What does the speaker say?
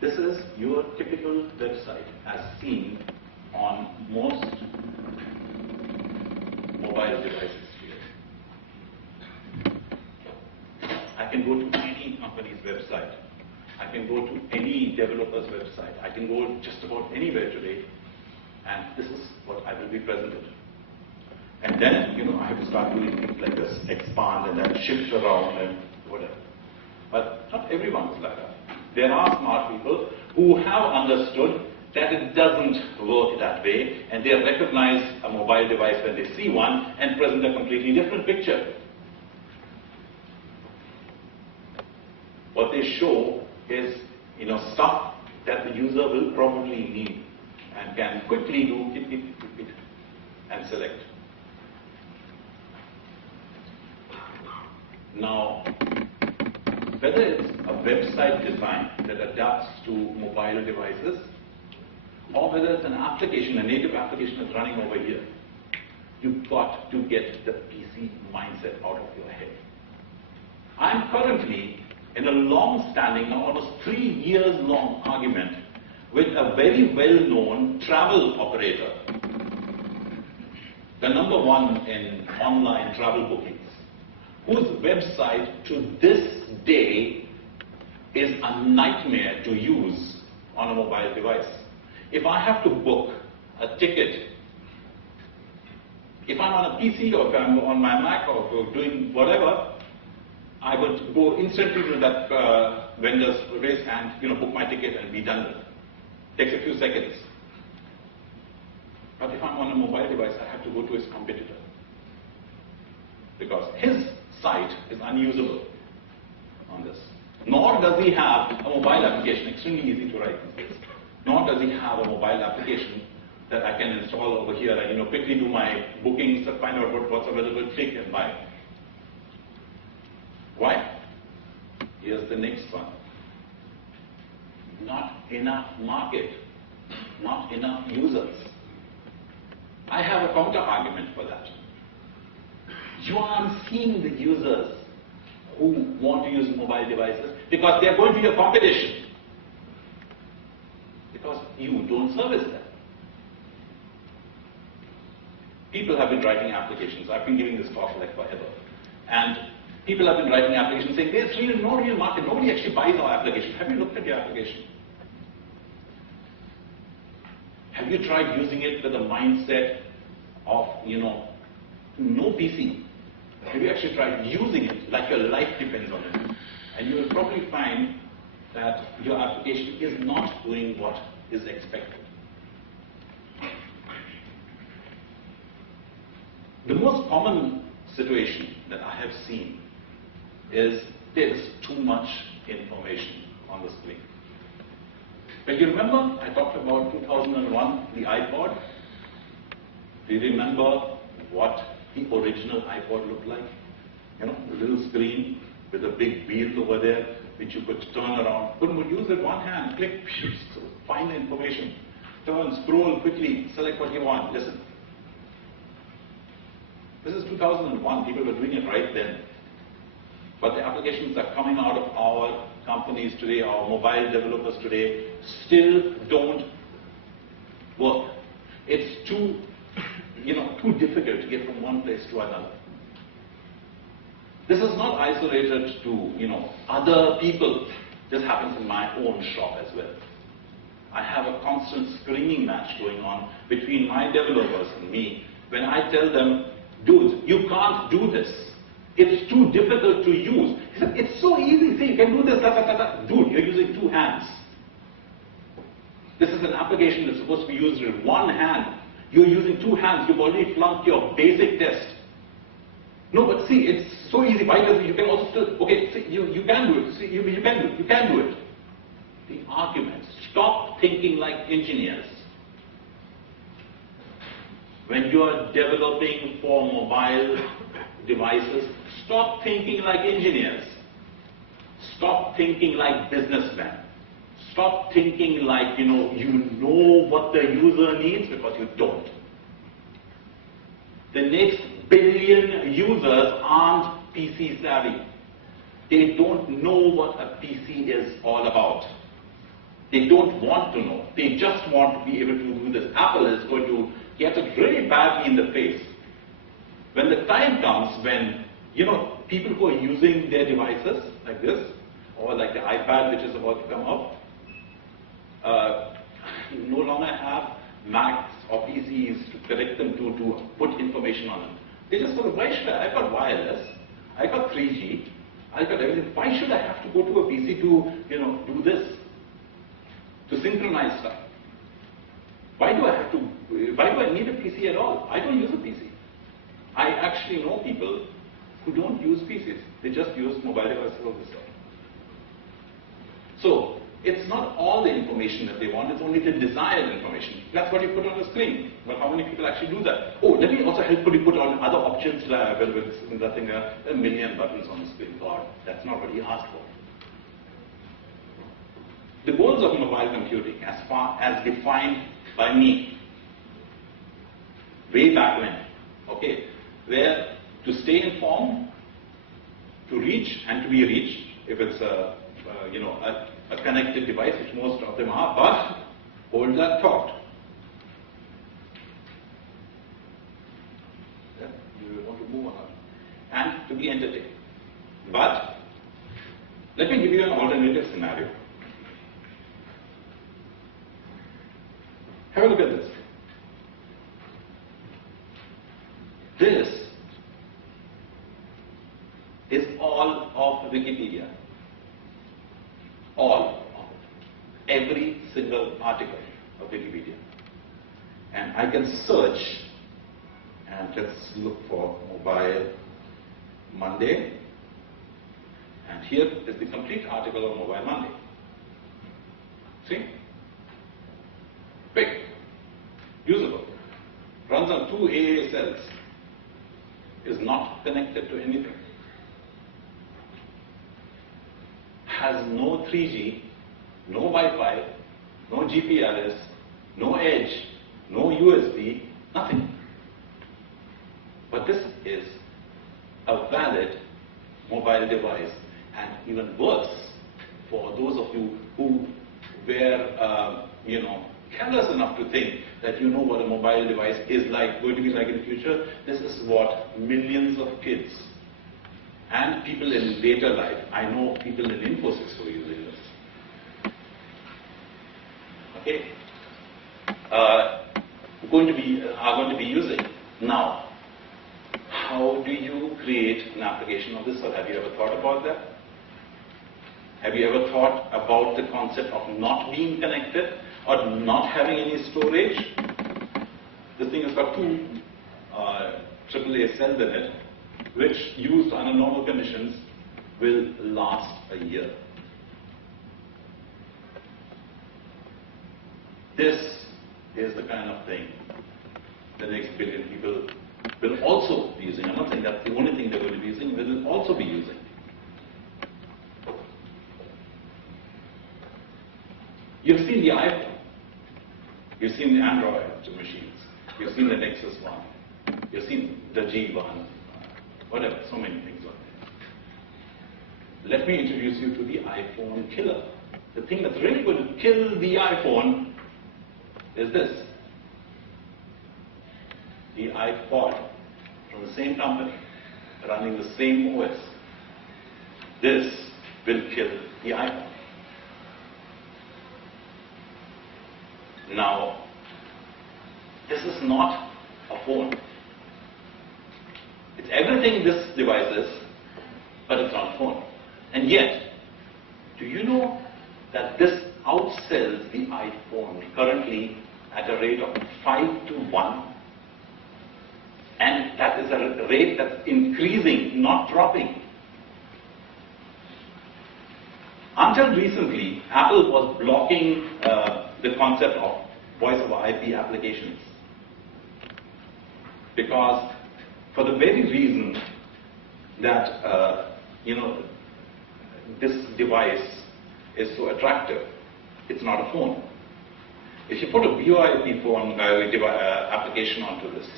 This is your typical website as seen on most mobile devices today. I can go to any company's website. I can go to any developer's website. I can go just about anywhere today, and this is what I will be presented. And then, I have to start doing things like this, expand and then shift around and whatever. But not everyone is like that. There are smart people who have understood that it doesn't work that way, and they recognize a mobile device when they see one and present a completely different picture. What they show is, stuff that the user will probably need and can quickly do and select. Now, whether it's a website design that adapts to mobile devices, or whether it's an application, a native application that's running over here, you've got to get the PC mindset out of your head. I'm currently in a long-standing, now almost 3 years long argument with a very well-known travel operator, the #1 in online travel bookings, whose website to this day is a nightmare to use on a mobile device. If I have to book a ticket, if I'm on a PC or if I'm on my Mac or doing whatever, I would go instantly to that vendor's place and book my ticket and be done with it. Takes a few seconds. But if I'm on a mobile device, I have to go to his competitor, because his site is unusable on this. Nor does he have a mobile application, extremely easy to write these days. Nor does he have a mobile application that I can install over here and quickly do my bookings, find out what's available, click and buy. Why? Here's the next one. Not enough market, not enough users. I have a counter argument for that. You aren't seeing the users who want to use mobile devices because they're going to your competition, because you don't service them. People have been writing applications. I've been giving this talk like forever. And people have been writing applications saying there's really no real market. Nobody actually buys our application. Have you looked at your application? Have you tried using it with a mindset of, no PC? Have you actually tried using it like your life depends on it? And you will probably find that your application is not doing what is expected. The most common situation that I have seen is there's too much information on the screen. But you remember I talked about 2001, the iPod? Do you remember what the original iPod looked like? The little screen with a big wheel over there which you could turn around. Couldn't use it one hand, click, find the information, turn, scroll quickly, select what you want, listen. This is 2001, people were doing it right then. But the applications that are coming out of our companies today, our mobile developers today, still don't work. It's too difficult to get from one place to another. This is not isolated to, other people. This happens in my own shop as well. I have a constant screaming match going on between my developers and me when I tell them, dude, you can't do this. It's too difficult to use. He said, it's so easy. See, you can do this. Dude, you're using 2 hands. This is an application that's supposed to be used with 1 hand. You're using 2 hands. You've already flunked your basic test. No, but see, it's so easy. Why does you can also still, okay, see, you can do it. See, you can do it. You can do it. The argument, stop thinking like engineers. When you are developing for mobile devices, stop thinking like engineers. Stop thinking like businessmen. Stop thinking like, you know what the user needs, because you don't. The next billion users aren't PC savvy. They don't know what a PC is all about. They don't want to know. They just want to be able to do this. Apple is going to get it really badly in the face. When the time comes when, people who are using their devices like this, or like the iPad which is about to come out, no longer have Macs or PCs to connect them to put information on them. They just sort of, why should I? I've got wireless, I've got 3G, I've got everything. Why should I have to go to a PC to, do this? To synchronize stuff. Why do I need a PC at all? I don't use a PC. I actually know people who don't use PCs. They just use mobile devices all this stuff. So, it's not all the information that they want, it's only the desired information. That's what you put on the screen. Well, how many people actually do that? Oh, let me also helpfully put on other options with that thing, a million buttons on the screen. God, that's not what you asked for. The goals of mobile computing, as far as defined by me, way back when, okay, were to stay informed, to reach and to be reached, if it's a connected device, which most of them are, but hold that thought. Yeah, you want to move on. And to be entertained. But, let me give you an alternative scenario. Have a look at this. This is all of Wikipedia. All of it. Every single article of Wikipedia. And I can search, and let's look for Mobile Monday. And here is the complete article of Mobile Monday. See? Big. Usable. Runs on 2 AA cells. Is not connected to anything. Has no 3G, no Wi-Fi, no GPRS, no Edge, no USB, nothing. But this is a valid mobile device, and even worse, for those of you who were, careless enough to think that you know what a mobile device is going to be like in the future. This is what millions of kids and people in later life, I know people in Infosys who are using this, okay, are going to be using. Now, how do you create an application of this? Or have you ever thought about that? Have you ever thought about the concept of not being connected or not having any storage? This thing has got 2 AAA cells in it, which used under normal conditions will last a year. This is the kind of thing the next billion people will also be using. I'm not saying that's the only thing they're going to be using, they will also be using. You've seen the iPhone, you've seen the Android machines, you've seen the Nexus 1, you've seen the G1, whatever, so many things like that. Let me introduce you to the iPhone killer. The thing that's really going to kill the iPhone is this. The iPod from the same company, running the same OS. This will kill the iPhone. Now, this is not a phone. It's everything this device is, but it's not a phone. And yet, do you know that this outsells the iPhone currently at a rate of 5 to 1? And that is a rate that's increasing, not dropping. Until recently, Apple was blocking the concept of voice over IP applications. Because for the very reason that, this device is so attractive, it's not a phone. If you put a VoIP phone application onto this,